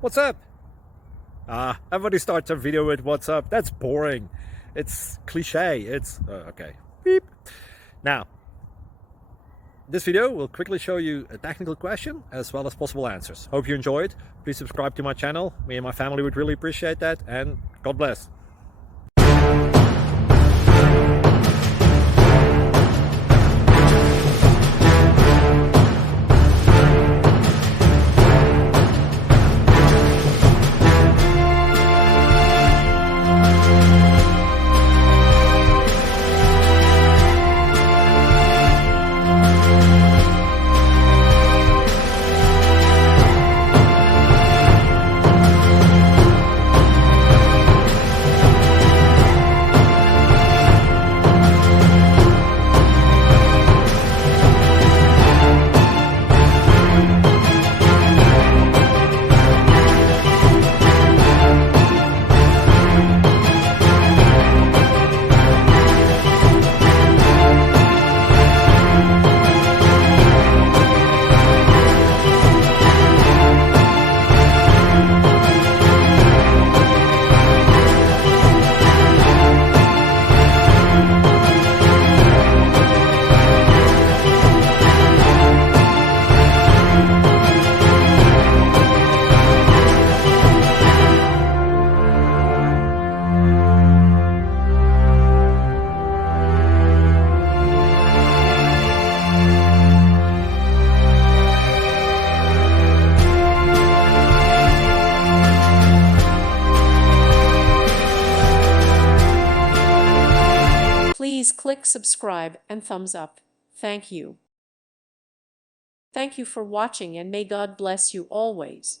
What's up? Everybody starts a video with what's up. That's boring. It's cliche. It's okay. Beep. Now, this video will quickly show you a technical question as well as possible answers. Hope you enjoyed. Please subscribe to my channel. Me and my family would really appreciate that, and God bless. Please click subscribe and thumbs up. Thank you. Thank you for watching, and may God bless you always.